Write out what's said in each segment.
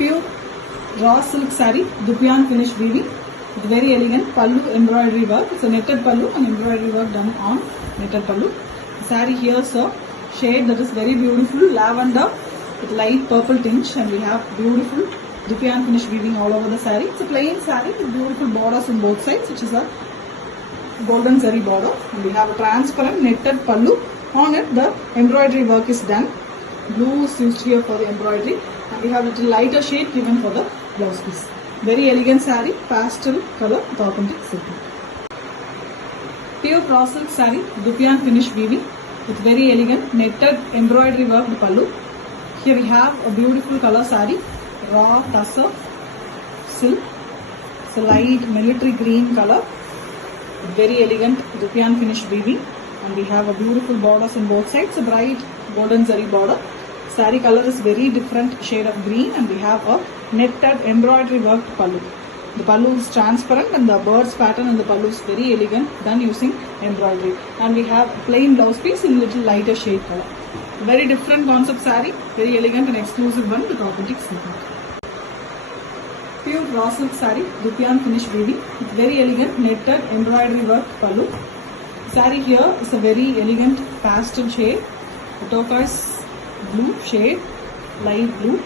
Pure raw silk saree, Dupian finish weaving with very elegant pallu embroidery work. It's a netted pallu and embroidery work done on netted pallu. The saree here is a shade that is very beautiful, lavender with light purple tinge, and we have beautiful Dupian finish weaving all over the saree. It's a plain saree with beautiful borders on both sides, which is a golden zari border, and we have a transparent netted pallu. On it the embroidery work is done. Blue is used here for the embroidery, and we have a little lighter shade given for the blouse piece. Very elegant saree, pastel color with authentic silk. Pure raw silk saree, Dupian finish weaving with very elegant netted embroidery work with pallu. Here we have a beautiful color saree, raw tussar silk. It's a light military green color. Very elegant Dupian finish weaving, and we have a beautiful borders on both sides, a bright golden zari border. Saree color is very different shade of green, and we have a netted embroidery work pallu. The pallu is transparent and the bird's pattern in the pallu is very elegant, done using embroidery. And we have a plain blouse piece in little lighter shade color. Very different concept saree, very elegant and exclusive one with authentic silk. Pure raw silk saree, Dupian finish weaving with very elegant netted embroidery work pallu. Saree here is a very elegant pastel shade, a turquoise blue shade, light blue.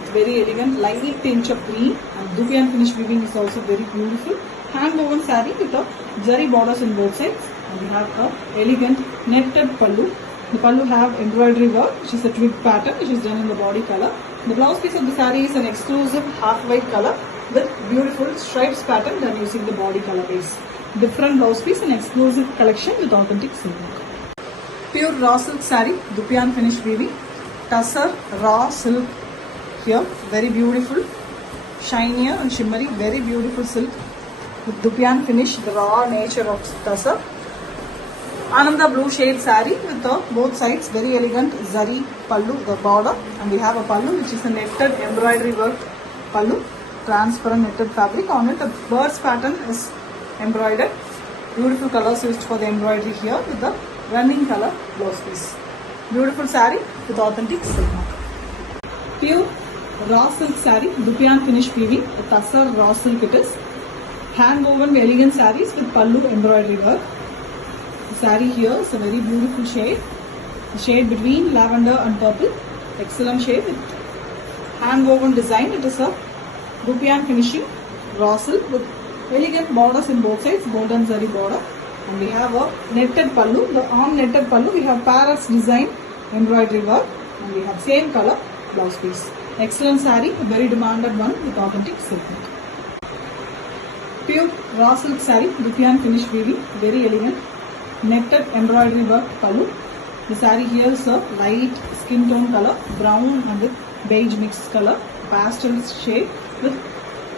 It's very elegant, light tinge of green, and Dupian finish weaving is also very beautiful. Hand woven saree with a zari borders on both sides, and we have a elegant netted pallu. The pallu have embroidery work, which is a twig pattern, which is done in the body color. The blouse piece of the saree is an exclusive half white color with beautiful stripes pattern done using the body color base. Different blouse piece and exclusive collection with authentic silk. Pure raw silk saree, Dupian finish weaving, tussar raw silk here, very beautiful, shinier and shimmery, very beautiful silk with Dupian finish, the raw nature of tussar. Ananda blue shade saree with both sides very elegant zari pallu, the border, and we have a pallu which is a netted embroidery work pallu, transparent netted fabric. On it the bird's pattern is embroidered. Beautiful colors used for the embroidery here with the running color blouse piece. Beautiful saree with authentic silk mark. Pure raw silk saree, Dupian finish weaving with tussar raw silk it is. Hand woven elegant sarees with pallu embroidery work. The saree here is a very beautiful shade, a shade between lavender and purple. Excellent shade with hand woven design. It is a Dupian finishing raw silk with elegant borders in both sides, golden zari border, and we have a netted pallu. On netted pallu we have parrots design embroidery work, and we have same color blouse piece. Excellent saree, a very demanded one with authentic silk. Pure raw silk saree, Dupian finish weaving, very elegant netted embroidery work pallu. The saree here is a light skin tone color, brown and with beige mixed color, pastel shade with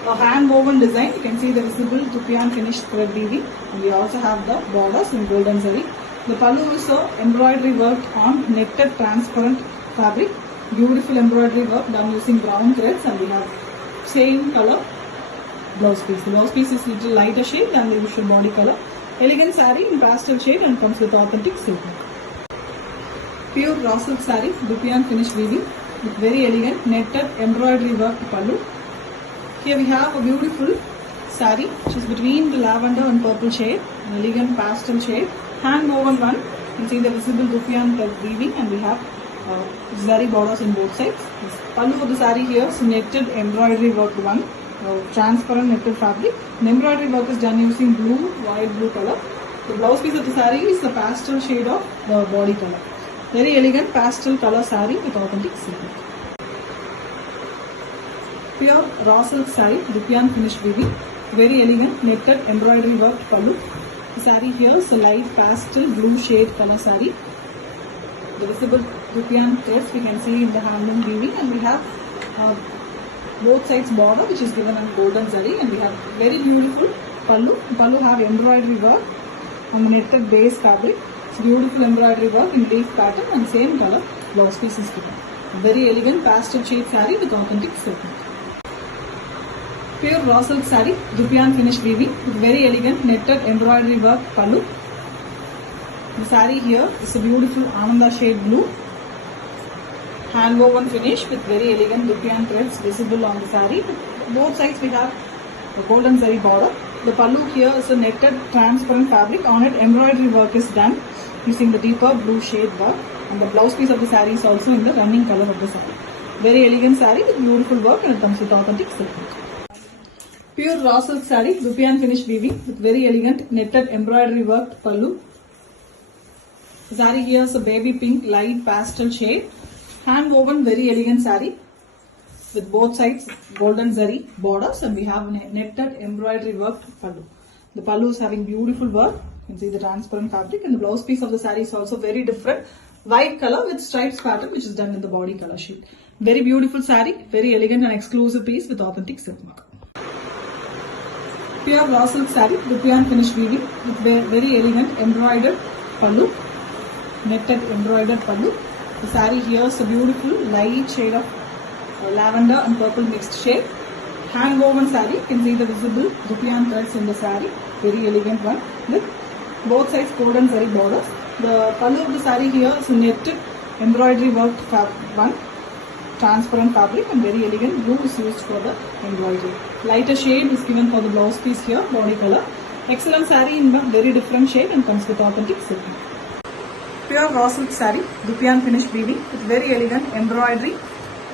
a hand woven design. You can see the visible Dupian finish thread weaving, and we also have the borders in golden zari. The pallu is a embroidery work on netted transparent fabric. Beautiful embroidery work done using brown threads, and we have same color blouse piece. The blouse piece is little lighter shade than the usual body color. Elegant saree in pastel shade and comes with authentic silk. Pure raw silk saree, Dupian finish weaving with very elegant netted embroidery work pallu. Here we have a beautiful saree which is between the lavender and purple shade, an elegant pastel shade, hand woven one. You can see the visible Dupian weaving, and we have zari borders on both sides. This pallu of the saree here is netted embroidery work one, transparent netted fabric. The embroidery work is done using blue, white blue color. The blouse piece of the saree is the pastel shade of the body color. Very elegant pastel color saree with authentic silk. Pure raw silk saree, Dupian finish weaving, very elegant netted embroidery work pallu. The saree here is a light pastel blue shade color saree. The visible Dupian threads we can see in the handloom weaving, and we have both sides border which is given in golden zari, and we have very beautiful pallu. Pallu have embroidery work on the netted base fabric. It's beautiful embroidery work in leaf pattern, and same color blouse piece is given. Very elegant pastel shade saree with authentic silk. Pure raw silk saree, Dupian finish weaving with very elegant netted embroidery work pallu. The saree here is a beautiful Ananda shade blue. hand woven finish with very elegant Dupion threads visible on the saree. Both sides we have a golden zari border. The pallu here is a netted transparent fabric. On it embroidery work is done using the deeper blue shade work, and the blouse piece of the saree is also in the running color of the saree. Very elegant saree with beautiful work, and it comes with authentic silk. Pure raw silk saree, Dupion finish weaving with very elegant netted embroidery work pallu. The saree here is a baby pink light pastel shade. Hand woven very elegant saree with both sides golden zari borders, and we have netted embroidery worked pallu. The pallu is having beautiful work. You can see the transparent fabric, and the blouse piece of the saree is also very different. White color with stripes pattern which is done in the body color sheet. Very beautiful saree, very elegant and exclusive piece with authentic silk work. Pure raw silk saree, Dupion finish weaving with very elegant embroidered pallu, netted embroidered pallu. The saree here is a beautiful light shade of lavender and purple mixed shade. Hand woven saree, you can see the visible Dupion threads in the saree. Very elegant one with both sides golden zari borders. The pallu of the saree here is netted embroidery worked one, transparent fabric, and very elegant blue is used for the embroidery. Lighter shade is given for the blouse piece here, body color. Excellent saree in a very different shade and comes with authentic silk. Pure raw silk saree, Dupion finish weaving with very elegant embroidery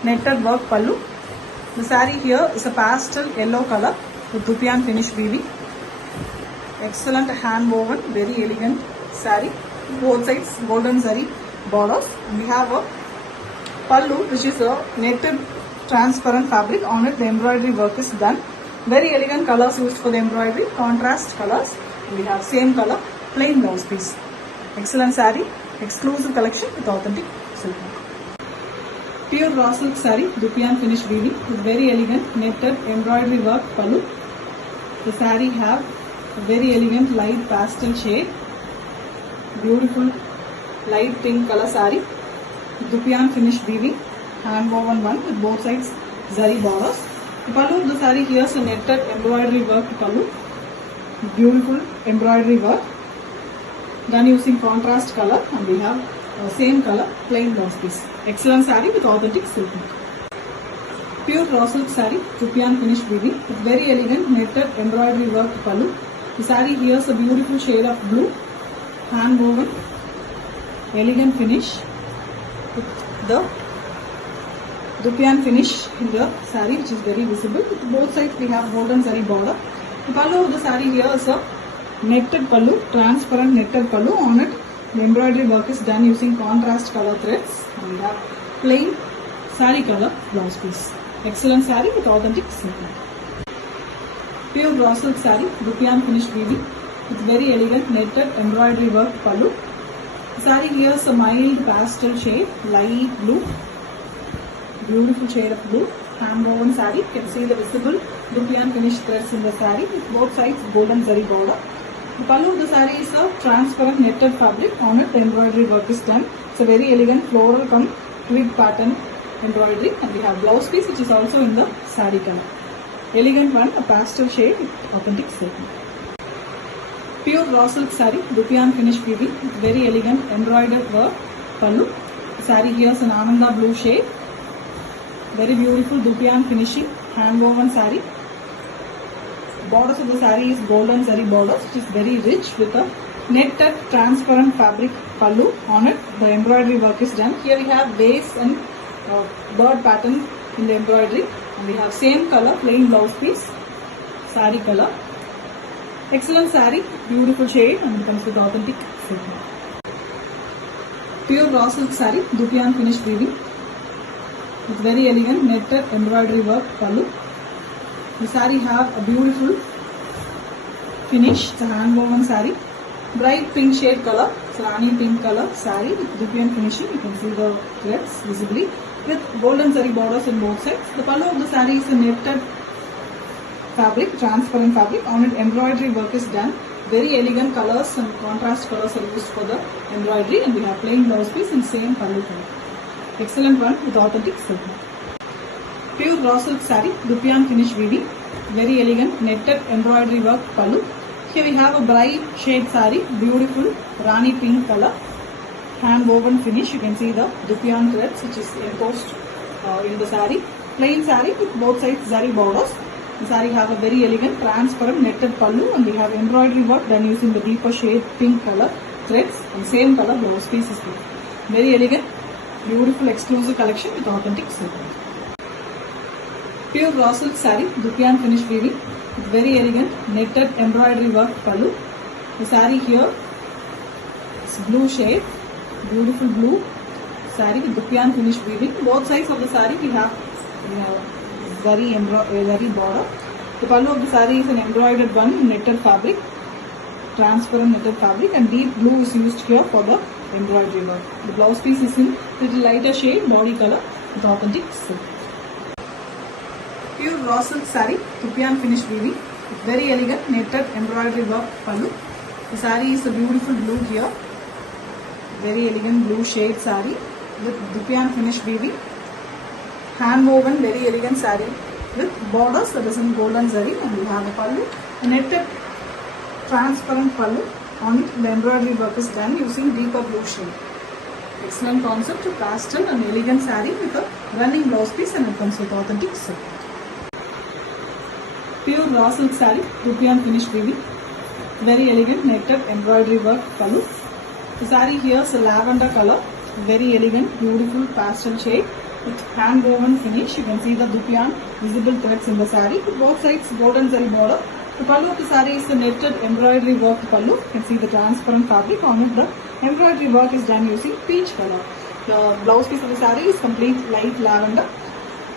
netted work pallu. The saree here is a pastel yellow color with Dupion finish weaving. Excellent hand woven, very elegant saree. Both sides golden zari borders, and we have a pallu which is a netted transparent fabric. On it the embroidery work is done. Very elegant colors used for the embroidery, contrast colors. We have same color, plain blouse piece. Excellent saree, exclusive collection with authentic silk. Pure raw silk saree, Dupion finish weaving with very elegant netted embroidery work pallu. The saree have a very elegant light pastel shade. Beautiful light pink color saree. Dupion finish weaving, hand woven one with both sides zari borders. The pallu of the saree here is a netted embroidery work pallu. Beautiful embroidery work done using contrast color, and we have same color plain blouse piece. Excellent saree with authentic silk. Pure raw silk saree, Dupion finish weaving with very elegant netted embroidery work pallu. The saree here is a beautiful shade of blue, hand woven, elegant finish with the Dupion finish in the saree which is very visible. With both sides we have golden zari border. The pallu of the saree here is a netted pallu, transparent netted pallu. On it the embroidery work is done using contrast color threads, and we have plain saree color blouse piece. Excellent saree with authentic silk. Pure raw silk saree, Dupion finish weaving with very elegant netted embroidery work pallu. The saree here is a mild pastel shade, light blue, beautiful shade of blue. Hand woven saree, you can see the visible Dupion finish threads in the saree with both sides golden zari border. The pallu of the saree is a transparent netted fabric. On it the embroidery work is done. It's a very elegant floral come twig pattern embroidery, and we have blouse piece which is also in the saree color. Elegant one, a pastel shade with authentic silk. Pure raw silk saree, Dupion finish weaving with very elegant embroidered work pallu. The saree here is an Ananda blue shade. Very beautiful Dupion finishing hand woven saree. Borders of the saree is golden zari borders which is very rich with a netted transparent fabric pallu. On it the embroidery work is done. Here we have vase and bird pattern in the embroidery, and we have same color plain blouse piece, saree color. Excellent saree, beautiful shade, and it comes with authentic silk. Pure raw silk saree, Dupion finish weaving with very elegant netted embroidery work pallu. The saree have a beautiful finish. It's a hand woven saree. Bright pink shade color, it's Rani pink color saree with Dupion finishing. You can see the threads visibly with golden zari borders on both sides. The pallu of the saree is a netted fabric, transparent fabric. On it embroidery work is done. Very elegant colors and contrast colors are used for the embroidery, and we have plain blouse piece in same pallu color. Excellent one with authentic silk. Pure raw silk saree, Dupion finish weaving, very elegant netted embroidery work pallu. Here we have a bright shade saree, beautiful Rani pink color. hand woven finish. You can see the Dupion threads which is enclosed in the saree. Plain saree with both sides zari borders. The saree have a very elegant transparent netted pallu, and we have embroidery work done using the deeper shade pink color threads and same color blouse piece is there. Very elegant, beautiful exclusive collection with authentic silk. Pure raw silk saree, Dupion finish weaving with very elegant netted embroidery work pallu. The saree here is blue shade, beautiful blue saree with Dupion finish weaving. Both sides of the saree we have zari border. The pallu of the saree is an embroidered one netted fabric, transparent netted fabric, and deep blue is used here for the embroidery work. The blouse piece is in little lighter shade body color with authentic silk. Pure raw silk saree, Dupion finish weaving with very elegant netted embroidery work pallu. The saree is a beautiful blue here, very elegant blue shade saree with Dupion finish weaving. Hand woven very elegant saree with borders that is in golden zari, and we have a pallu, a netted transparent pallu. On it the embroidery work is done using deeper blue shade. Excellent concept of pastel and elegant saree with a running blouse piece, and it comes with authentic silk. Pure raw silk saree, Dupion finish weaving, very elegant netted embroidery work pallu. The saree here is a lavender color, very elegant beautiful pastel shade with hand woven finish. You can see the Dupion visible threads in the saree with both sides golden zari border. The pallu of the saree is the netted embroidery work pallu. You can see the transparent fabric on it. The embroidery work is done using peach color. The blouse piece of the saree is complete light lavender.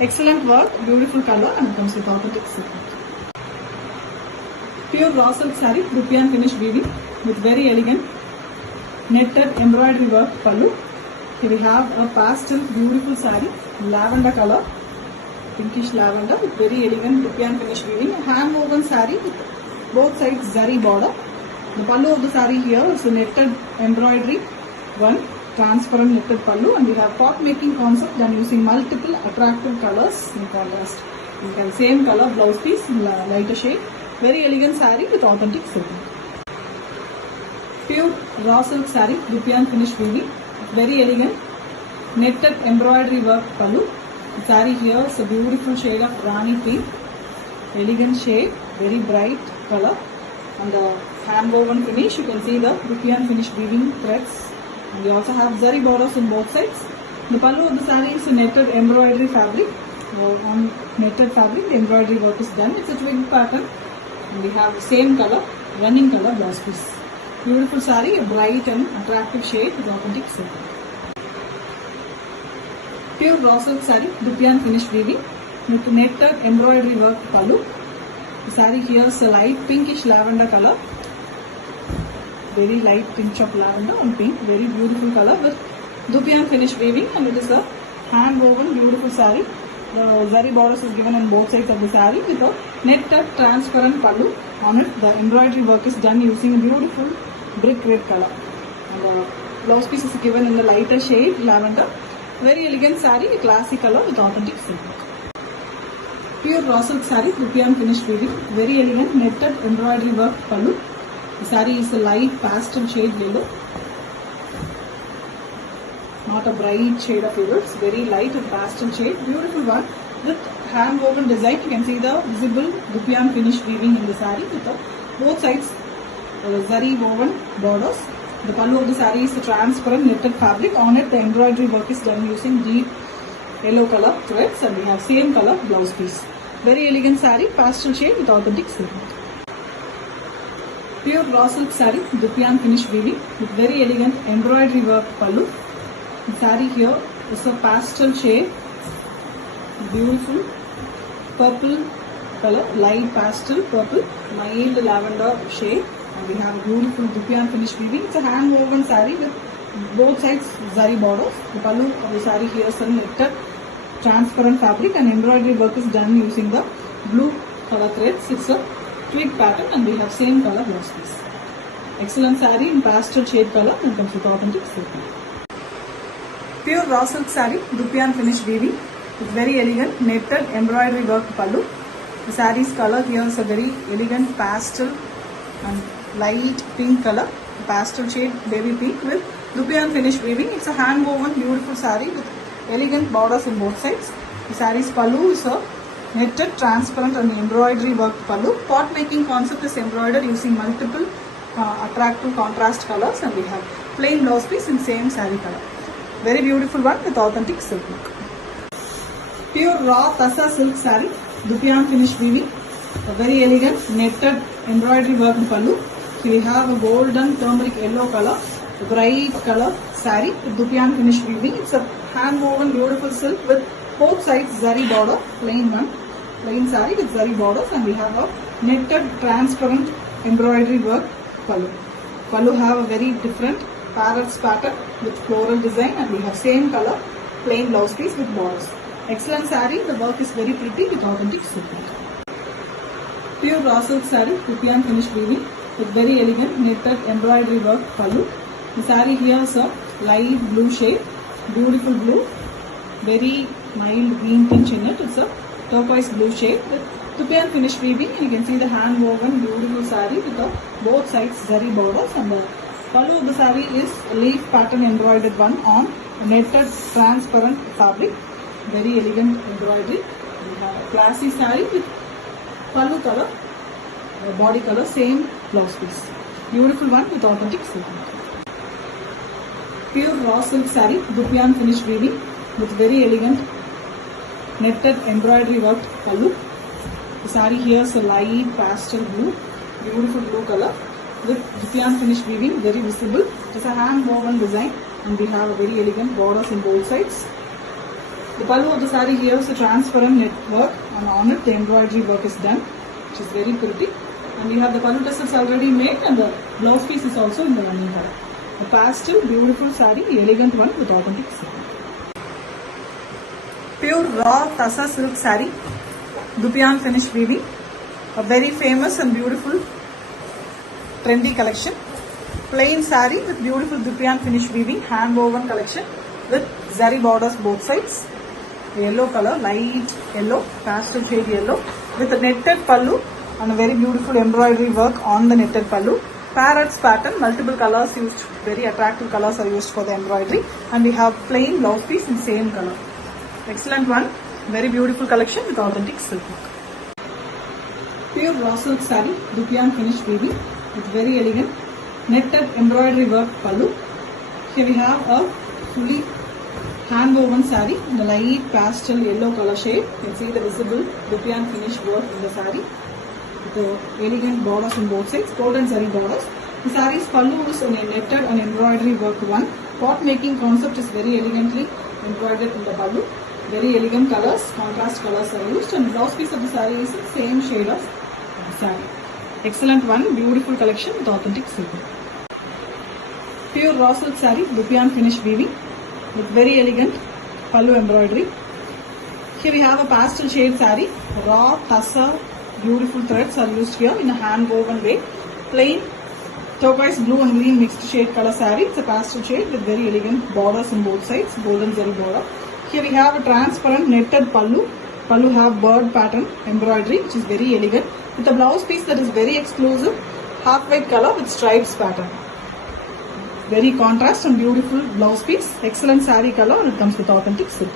Excellent work, beautiful color, and it comes with authentic silk. Pure raw silk saree, Dupion finish weaving with very elegant netted embroidery work pallu. Here we have a pastel beautiful saree, lavender color, pinkish lavender with very elegant Dupion finish weaving. A hand woven saree with both sides zari border. The pallu of the saree here is a netted embroidery one, transparent netted pallu, and we have pot making concept done using multiple attractive colors in contrast. You can same color blouse piece in lighter shade. Very elegant saree with authentic silk. Pure raw silk saree, Dupion finish weaving, very elegant netted embroidery work pallu. The saree here is a beautiful shade of Rani pink, elegant shade, very bright color, and the hand woven finish. You can see the Dupion finish weaving threads, and we also have zari borders on both sides. The pallu of the saree is a netted embroidery fabric. On netted fabric the embroidery work is done. It's a twig pattern, and we have the same color, running color blouse piece. Beautiful saree, a bright and attractive shade with authentic silk. Pure raw silk saree, Dupion finish weaving with netted embroidery work pallu. The saree here is a light pinkish lavender color, very light pinch of lavender and pink, very beautiful color with Dupion finish weaving, and it is a hand woven beautiful saree. The zari borders is given on both sides of the saree with a netted transparent pallu. On it the embroidery work is done using a beautiful brick red color, and the blouse piece is given in the lighter shade lavender. Very elegant saree, a classic color with authentic silk. Pure raw silk saree, Dupion finish weaving, very elegant netted embroidery work pallu. The saree is a light pastel shade yellow, not a bright shade of yellow. It's very light and pastel shade, beautiful one with hand woven design. You can see the visible Dupion finish weaving in the saree with both sides zari woven borders. The pallu of the saree is a transparent netted fabric. On it the embroidery work is done using deep yellow color threads, and we have same color blouse piece. Very elegant saree, pastel shade with authentic silk. Pure raw silk saree, Dupion finish weaving with very elegant embroidery work pallu. The saree here is a pastel shade, beautiful purple color, light pastel purple, mild lavender shade, and we have a beautiful Dupion finish weaving. It's a hand woven saree with both sides zari borders. The pallu of the saree here is a netted transparent fabric, and embroidery work is done using the blue color threads. It's a twig pattern, and we have same color blouse piece. Excellent saree in pastel shade color, and comes with authentic silk. Pure raw silk saree, Dupion finish weaving with very elegant netted embroidery work pallu. The saree's color here is a very elegant pastel and light pink color, pastel shade baby pink with Dupian finish weaving. It's a hand woven beautiful saree with elegant borders on both sides. The saree's pallu is a netted, transparent and embroidery worked pallu. Pot making concept is embroidered using multiple attractive contrast colors, and we have plain blouse piece in same saree color. Very beautiful one with authentic silk look. Pure raw Tassa silk saree, Dupian finish weaving. A very elegant netted embroidery worked pallu. Here we have a golden turmeric yellow color, a bright color saree with Dupian finish weaving. It's a hand woven beautiful silk with both sides zari border, plain saree with zari borders, and we have a netted transparent embroidery work pallu. Pallu have a very different parrots pattern with floral design, and we have same color plain blouse piece with borders. Excellent saree. The work is very pretty with authentic silk. Pure raw silk saree, Dupian finish weaving with very elegant netted embroidery work pallu. The saree here is a light blue shade, beautiful blue, very mild green tinge in it. It's a turquoise blue shade with Dupian finish weaving. You can see the hand woven beautiful saree with both sides zari borders, and the pallu of the saree is a leaf pattern embroidered one on netted transparent fabric. Very elegant embroidery. We have a classy saree with pallu color, body color, same blouse piece. Beautiful one with authentic silk. Pure raw silk saree, Dupian finish weaving with very elegant netted embroidery worked pallu. The saree here is a light pastel blue, beautiful blue color with Dupian finish weaving, very visible. It is a hand woven design, and we have a very elegant borders on both sides. The pallu of the saree here is a transparent net work, and on it the embroidery work is done, which is very pretty. And we have the pallu tassels already made, and the blouse piece is also in the running color. A pastel, beautiful saree, elegant one with authentic silk. Pure raw Tassa silk saree, Dupian finish weaving, a very famous and beautiful trendy collection. Plain saree with beautiful Dupian finish weaving, hand woven collection with zari borders both sides. Yellow color, light yellow, pastel shade yellow with a netted pallu and a very beautiful embroidery work on the netted pallu. Parrots pattern, multiple colors used, very attractive colors are used for the embroidery, and we have plain blouse piece in same color. Excellent one, very beautiful collection with authentic silk work. Pure raw silk saree, Dupian finish weaving with very elegant netted embroidery work pallu. Here we have a fully hand woven saree in the light pastel yellow color shade. You can see the visible Dupian finish work in the saree. The elegant borders on both sides, golden zari borders. The saree's pallu is on a netted and embroidery work one. Pot making concept is very elegantly embroidered in the pallu. Very elegant colors, contrast colors are used, and the blouse piece of the saree is the same shade of saree. Excellent one, beautiful collection with authentic silk. Pure raw silk saree, Dupian finish weaving with very elegant pallu embroidery. Here we have a pastel shade saree, raw Tassa. Beautiful threads are used here in a hand woven way. Plain turquoise blue and green mixed shade color saree. It's a pastel shade with very elegant borders on both sides, golden zari border. Here we have a transparent netted pallu. Pallu have bird pattern embroidery, which is very elegant, with a blouse piece that is very exclusive, half white color with stripes pattern. Very contrast and beautiful blouse piece. Excellent saree color, and it comes with authentic silk.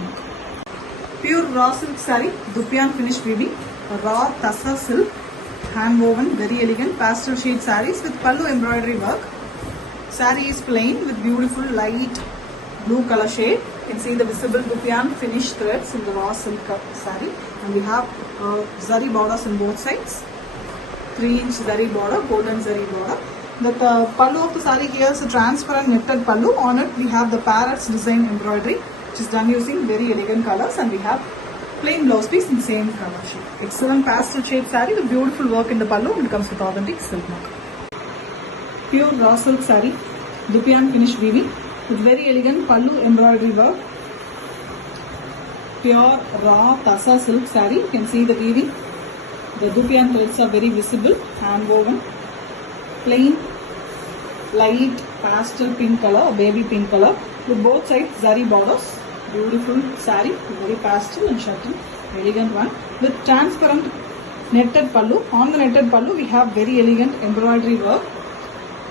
Pure raw silk saree, Dupian finish weaving. A raw Tassa silk, hand woven, very elegant pastel shade sarees with pallu embroidery work. Saree is plain with beautiful light blue color shade. You can see the visible Dupian finish threads in the raw silk saree, and we have zari borders on both sides. 3-inch zari border, golden zari border. The pallu of the saree here is a transparent netted pallu. On it we have the parrots design embroidery, which is done using very elegant colors, and we have plain blouse piece in same color shade. Excellent pastel shade saree with beautiful work in the pallu, and it comes with authentic silk mark. Pure raw silk saree, Dupian finish weaving with very elegant pallu embroidery work. Pure raw Tassa silk saree. You can see the weaving. The Dupian threads are very visible, hand woven. Plain light pastel pink color, baby pink color with both sides zari borders. Beautiful saree, very pastel and shuttle, elegant one with transparent netted pallu. On the netted pallu we have very elegant embroidery work.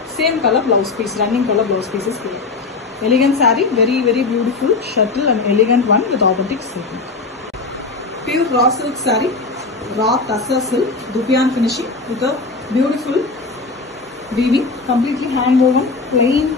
Same color blouse piece, running color blouse piece is here. Elegant saree, very beautiful, subtle and elegant one with authentic silk. Pure raw silk saree, raw tussar silk, dupiyan finishing with a beautiful weaving, completely hand woven, plain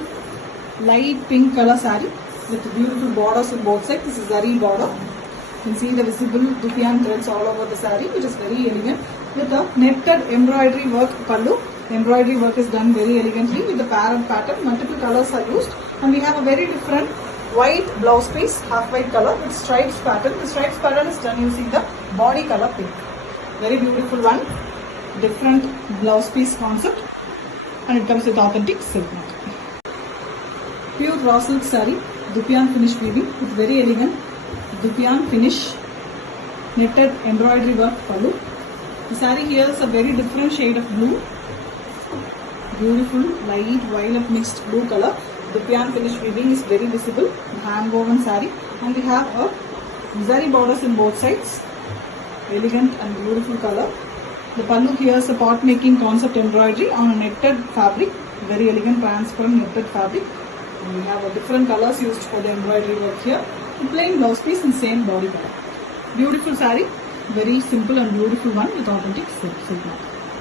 light pink color saree with beautiful borders on both sides. This is zari border. You can see the visible dupiyan threads all over the saree, which is very elegant with a netted embroidery work pallu. Embroidery work is done very elegantly with the parrot pattern. Multiple colors are used, and we have a very different white blouse piece, half white color with stripes pattern. The stripes pattern is done using the body color pink. Very beautiful one, different blouse piece concept, and it comes with authentic silk mark. Pure raw silk saree, dupiyan finish weaving with very elegant dupiyan finish, netted embroidery work pallu. The saree here is a very different shade of blue, beautiful light violet mixed blue color. Dupiyan finish weaving is very visible, hand woven saree, and we have a zari borders in both sides, elegant and beautiful color. The pallu here is a pot making concept embroidery on a netted fabric, very elegant transparent netted fabric. And we have a different colors used for the embroidery work here. A plain blouse piece in same body color. Beautiful saree, very simple and beautiful one with authentic silk mark.